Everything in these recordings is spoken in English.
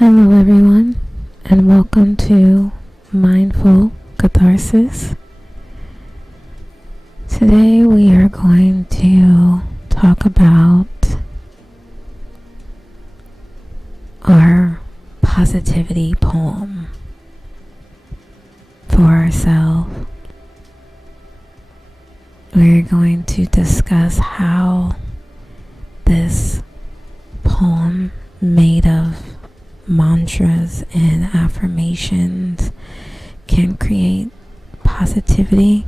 Hello everyone, and welcome to Mindful Katharsis. Today we are going to talk about our positivity poem for ourselves. We're going to discuss how this poem made of mantras and affirmations can create positivity,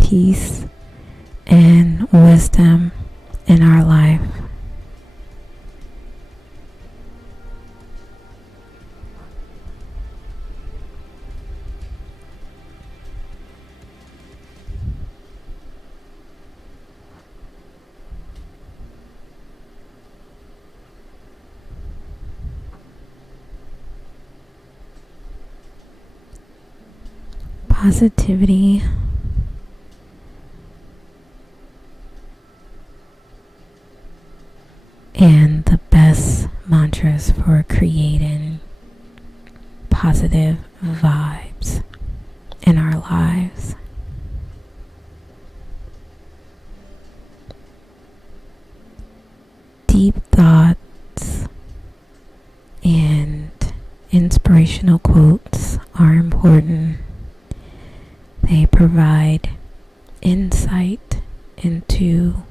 peace, and wisdom in our life. Positivity and the best mantras for creating positive vibes in our lives. Deep thoughts and inspirational quotes are important. They provide insight into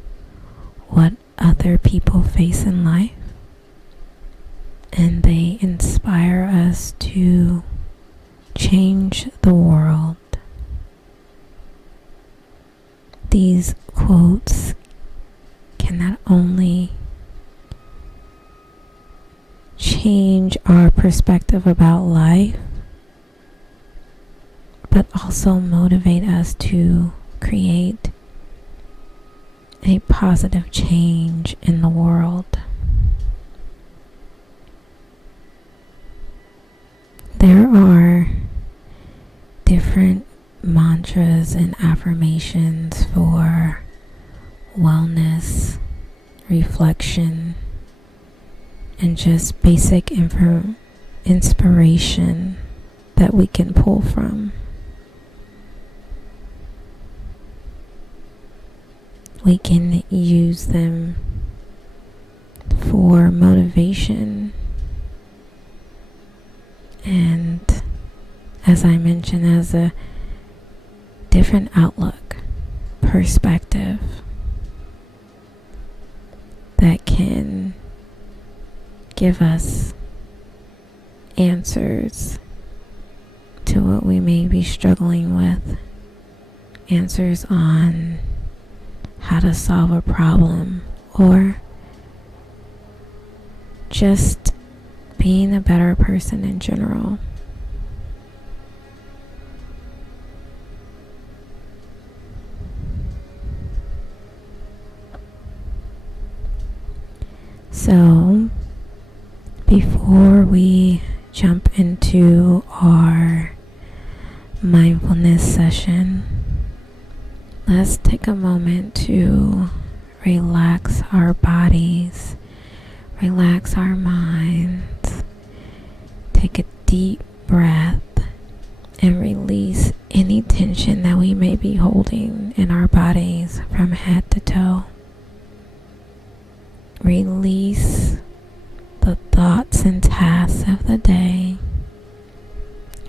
what other people face in life, and they inspire us to change the world. These quotes can not only change our perspective about life, but also motivate us to create a positive change in the world. There are different mantras and affirmations for wellness, reflection, and just basic inspiration that we can pull from. We can use them for motivation and, as I mentioned, as a different outlook, perspective that can give us answers to what we may be struggling with, answers on how to solve a problem, or just being a better person in general. So, before we jump into our mindfulness session, let's take a moment to relax our bodies, relax our minds, take a deep breath, and release any tension that we may be holding in our bodies from head to toe. Release the thoughts and tasks of the day.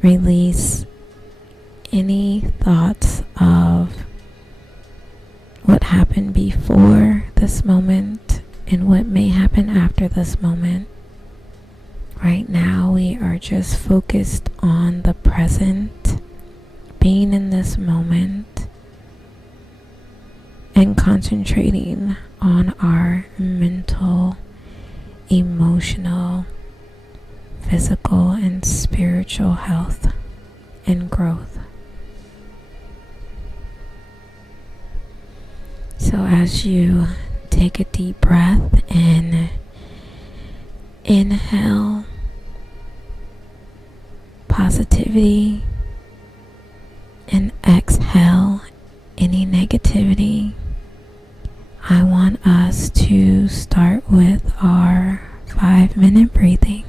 Release any thoughts of what happened before this moment and what may happen after this moment. Right now we are just focused on the present, being in this moment, and concentrating on our mental, emotional, physical, and spiritual health and growth. So as you take a deep breath and inhale positivity and exhale any negativity, I want us to start with our 5-minute breathing.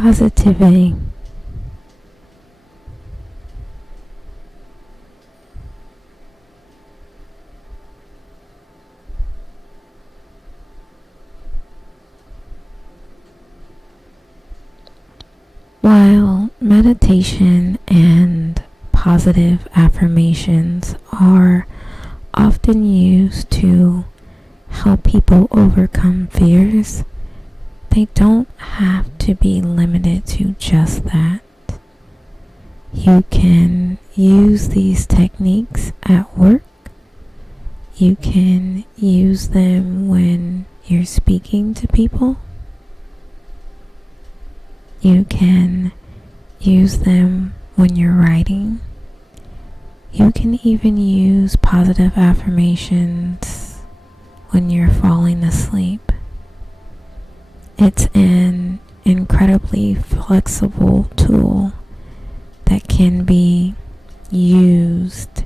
positivity. While meditation and positive affirmations are often used to help people overcome fears, they don't have to be limited to just that. You can use these techniques at work. You can use them when you're speaking to people. You can use them when you're writing. You can even use positive affirmations when you're falling asleep. It's an incredibly flexible tool that can be used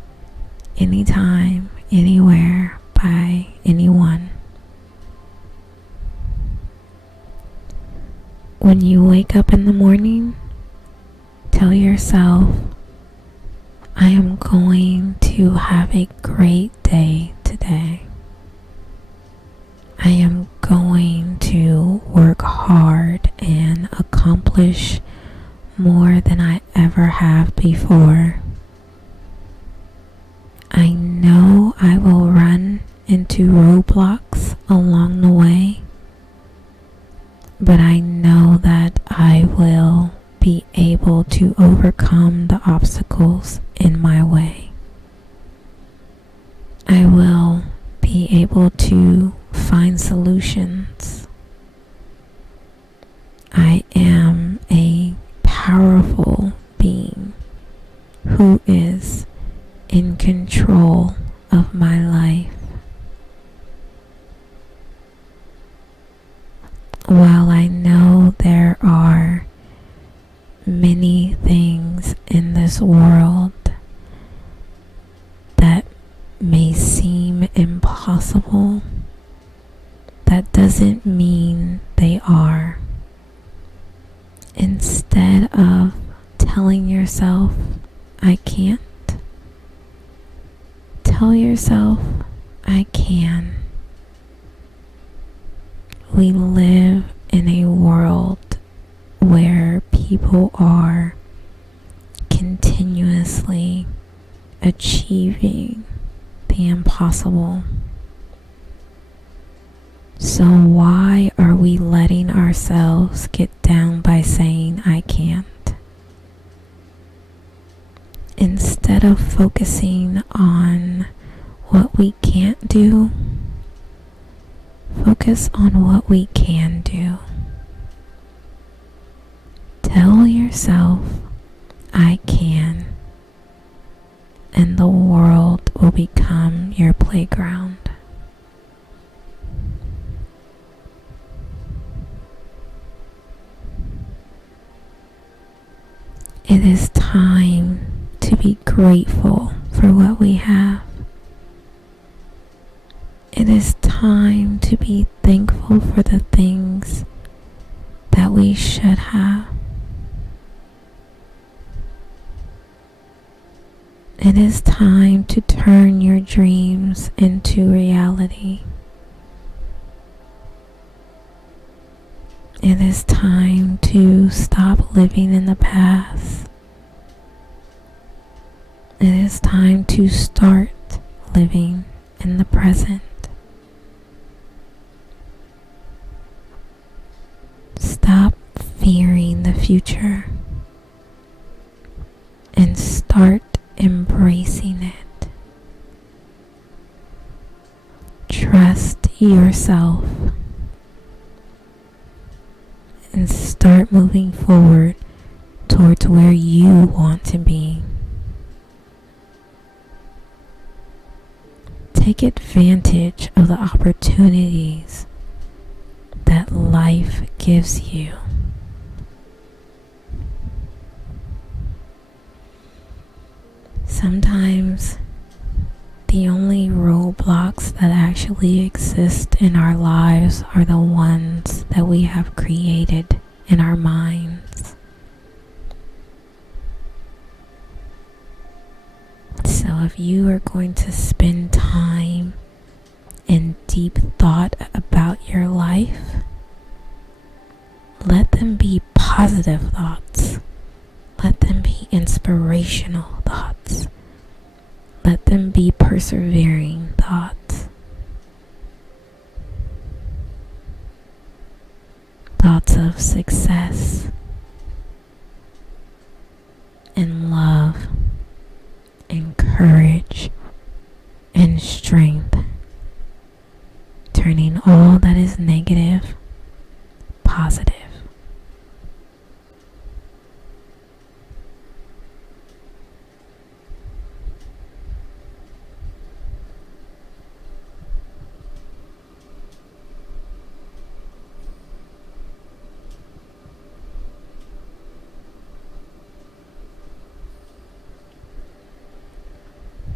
anytime, anywhere, by anyone. When you wake up in the morning, tell yourself, I am going to have a great day today. I am going to work hard and accomplish more than I ever have before. I know I will run into roadblocks along the way, but I know that I will be able to overcome the obstacles in my way. I will be able to find solutions. I am a powerful being who is in control of my life. While I know there are many things in this world that may seem impossible, that doesn't mean they are. Instead of telling yourself, I can't, tell yourself, I can. We live in a world where people are continuously achieving the impossible. So why are we letting ourselves get down by saying I can't? Instead of focusing on what we can't do, focus on what we can do. Tell yourself, I can, and the world will become your playground. It is time to be grateful for what we have. It is time to be thankful for the things that we should have. It is time to turn your dreams into reality. It is time to stop living in the past. It is time to start living in the present. Stop fearing the future and start embracing it. Trust yourself and start moving forward towards where you want to be. Take advantage of the opportunities that life gives you. Sometimes the only roadblocks that actually exist in our lives are the ones that we have created in our minds. So if you are going to spend time in deep thought about your life, let them be positive thoughts. Let them be inspirational thoughts. Let them be persevering thoughts. Thoughts of success and love and courage and strength, turning all that is negative positive.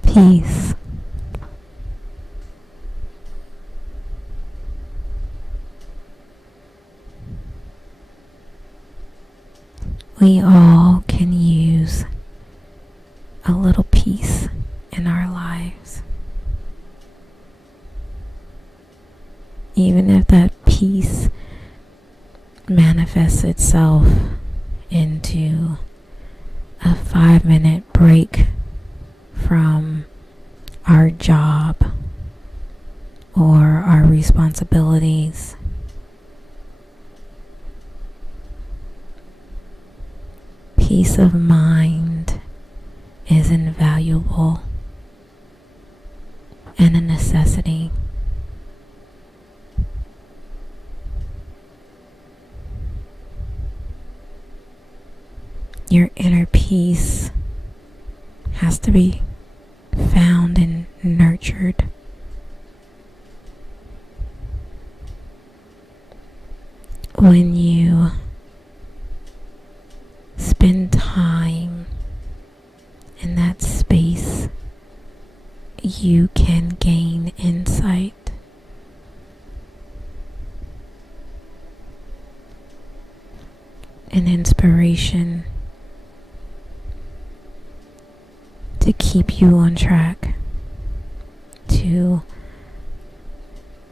Peace. We all can use a little peace in our lives. Even if that peace manifests itself into a 5-minute break from our job or our responsibilities. Peace of mind is invaluable and a necessity. Your inner peace has to be found and nurtured. When you spend time in that space, you can gain insight. And inspiration to keep you on track, to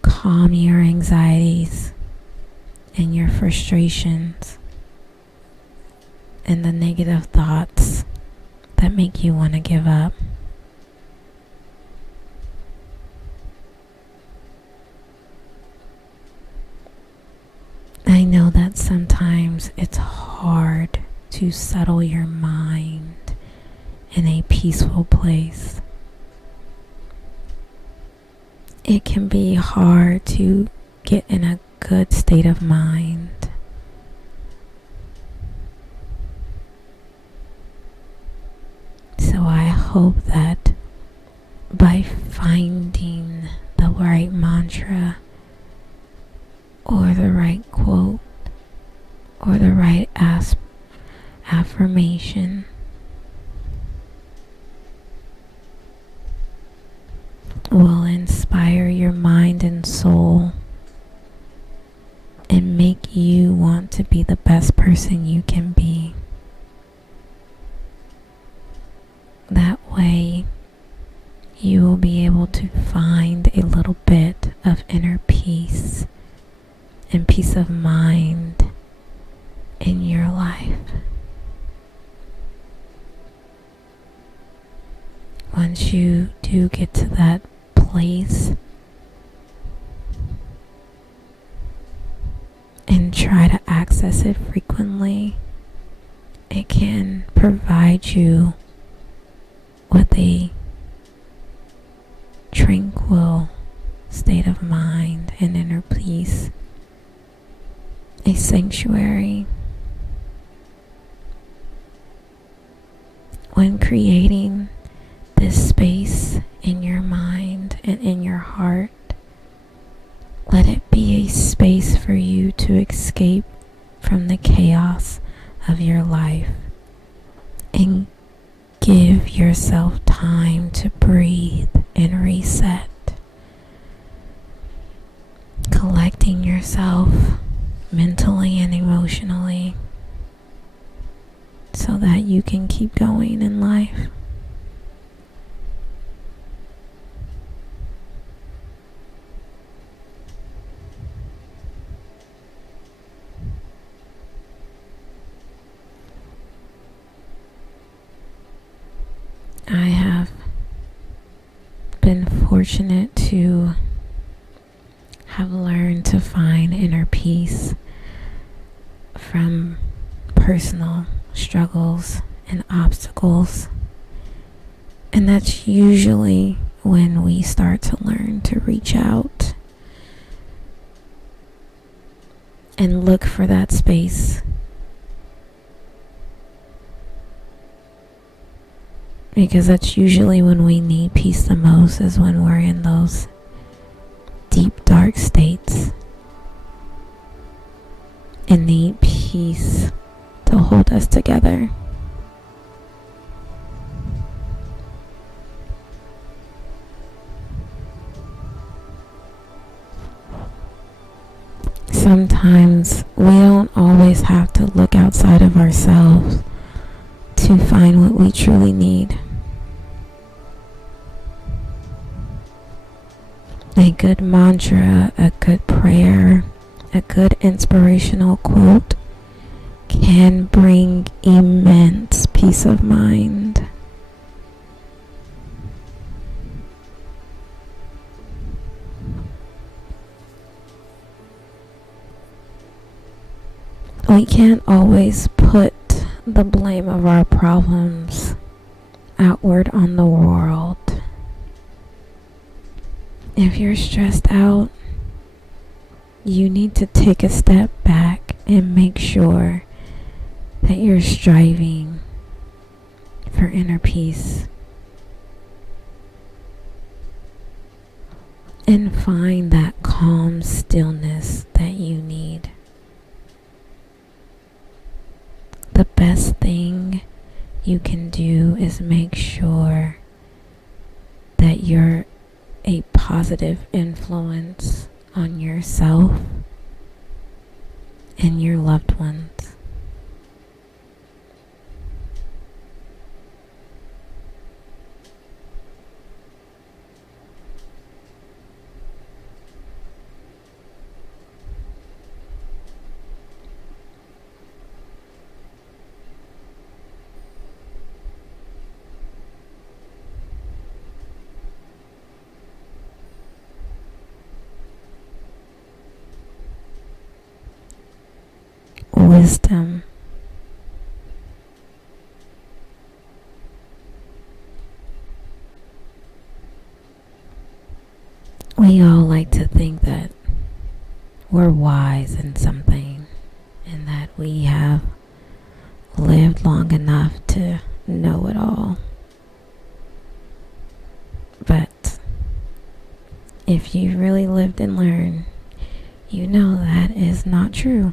calm your anxieties and your frustrations and the negative thoughts that make you want to give up. I know that sometimes it's hard to settle your mind in a peaceful place. It can be hard to get in a good state of mind. So I hope that by finding the right mantra or the right quote or the right affirmation will inspire your mind and soul and make you want to be the best person you can be. That way, you will be able to find a little bit of inner peace and peace of mind in your life. Once you do get to that place and try to access it frequently, it can provide you with a tranquil state of mind and inner peace, a sanctuary. When creating this space in your mind and in your heart, let it be a space for you to escape from the chaos of your life and give yourself time to breathe and reset. Collecting yourself, mentally and emotionally, so that you can keep going in life. I have been fortunate to have learned to find inner peace from personal struggles and obstacles. And that's usually when we start to learn to reach out and look for that space. Because that's usually when we need peace the most, is when we're in those deep, dark states and need peace to hold us together. Sometimes we don't always have to look outside of ourselves to find what we truly need. A good mantra, a good prayer, a good inspirational quote can bring immense peace of mind. We can't always put the blame of our problems outward on the world. If you're stressed out, you need to take a step back and make sure that you're striving for inner peace. And find that calm stillness that you need. The best thing you can do is make sure that you're a positive influence on yourself and your loved ones. Wisdom. We all like to think that we're wise in something and that we have lived long enough to know it all. But if you really lived and learned, you know that is not true.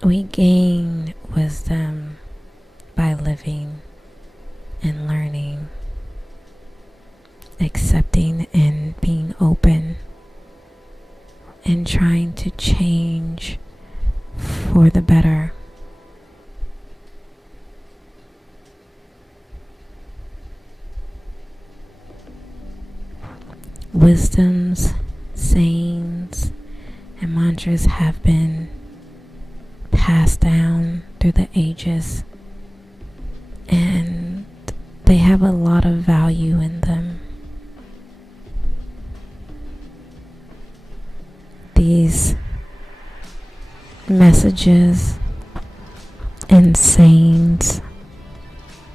We gain wisdom by living and learning, accepting and being open, and trying to change for the better. Wisdoms, sayings, and mantras have been passed down through the ages, and they have a lot of value in them. These messages and sayings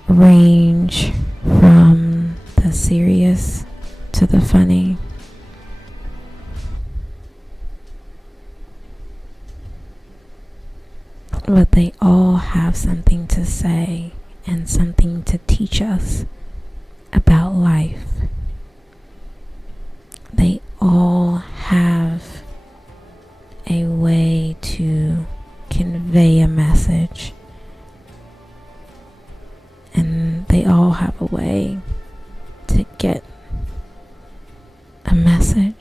range from the serious to the funny. But they all have something to say and something to teach us about life. They all have a way to convey a message, and they all have a way to get a message.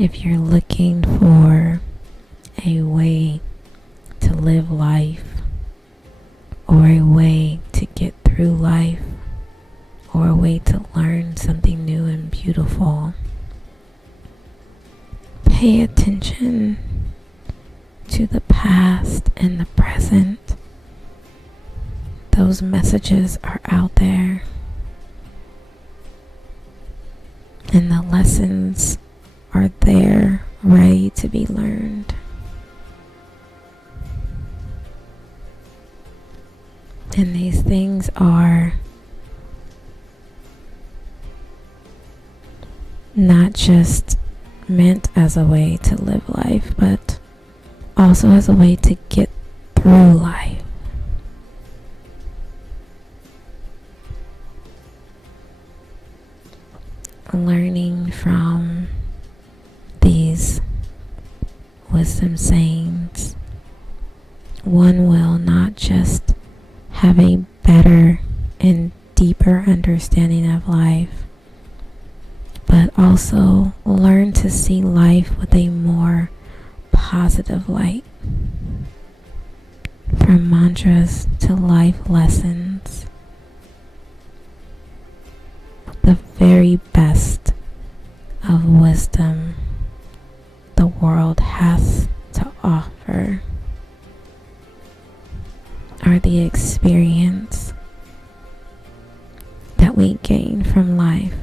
If you're looking for a way to live life, or a way to get through life, or a way to learn something new and beautiful, pay attention to the past and the present. Those messages are out there, and the lessons are there, ready to be learned. And these things are not just meant as a way to live life, but also as a way to get through life. Learning from these wisdom sayings, one will not just have a better and deeper understanding of life, but also learn to see life with a more positive light. From mantras to life lessons, the very best of wisdom the world has to offer are the experience that we gain from life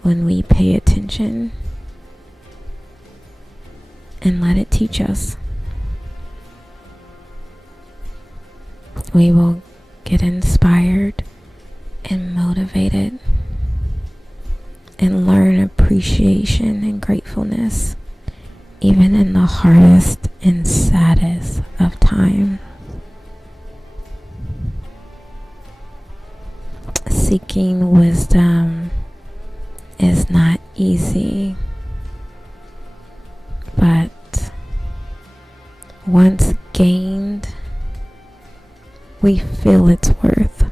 when we pay attention and let it teach us. We will get inspired and motivated and learn appreciation and gratefulness even in the hardest and saddest of times. Seeking wisdom is not easy, but once gained, we feel its worth.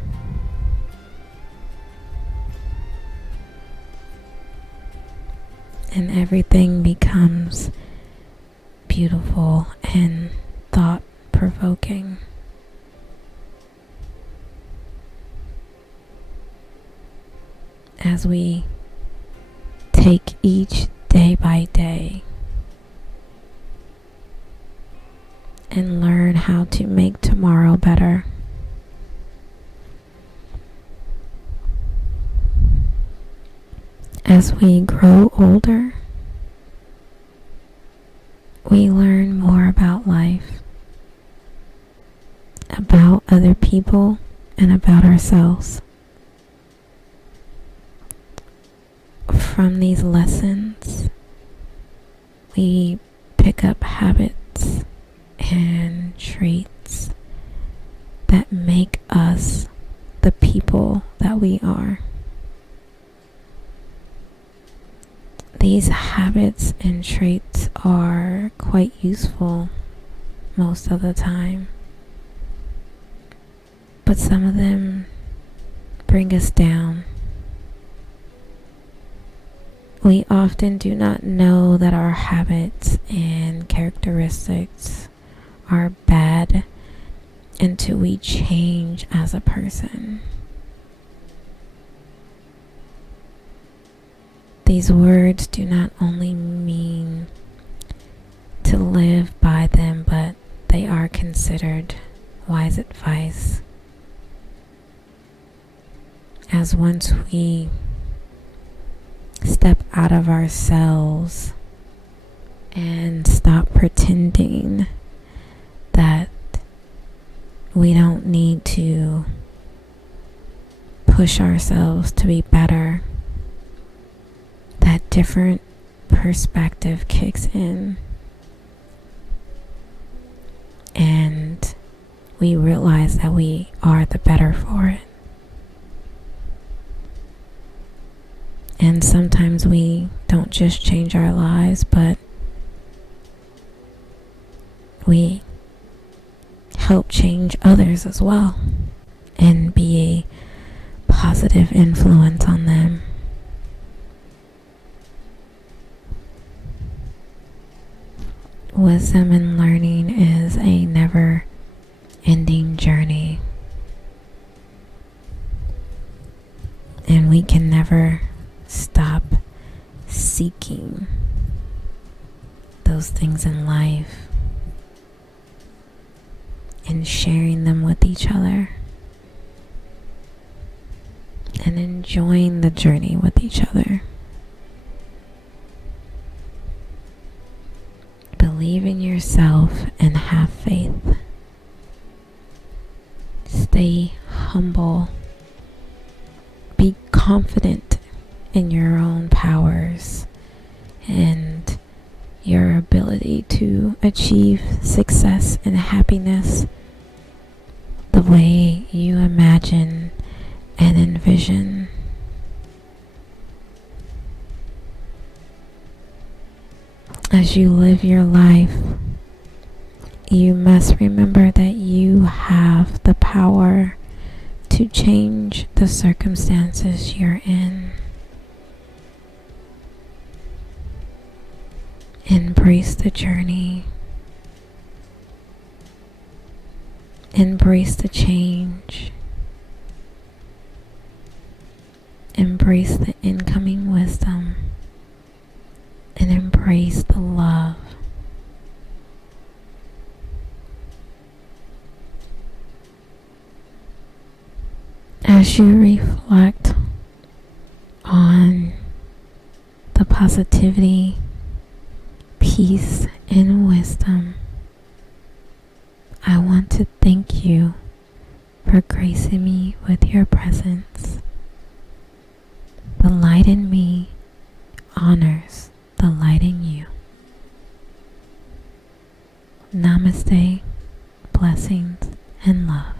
And everything becomes beautiful and thought-provoking. As we take each day by day and learn how to make tomorrow better. As we grow older, we learn more about life, about other people, and about ourselves. From these lessons, we pick up habits and traits that make us the people that we are. These habits and traits are quite useful most of the time, but some of them bring us down. We often do not know that our habits and characteristics are bad until we change as a person. These words do not only mean to live by them, but they are considered wise advice. As once we step out of ourselves and stop pretending that we don't need to push ourselves to be better, that different perspective kicks in and we realize that we are the better for it. And sometimes we don't just change our lives, but we help change others as well and be a positive influence on them. Wisdom and learning is a never ending journey, and we can never stop seeking those things in life and sharing them with each other and enjoying the journey with each other. Believe in yourself and have faith. Stay humble. Be confident in your own powers and your ability to achieve success and happiness the way you imagine and envision. As you live your life, you must remember that you have the power to change the circumstances you're in. Embrace the journey. Embrace the change. Embrace the incoming wisdom. And embrace the love. As you reflect on the positivity, peace, and wisdom, I want to thank you for gracing me with your presence. The light in me honors the light in you. Namaste, blessings, and love.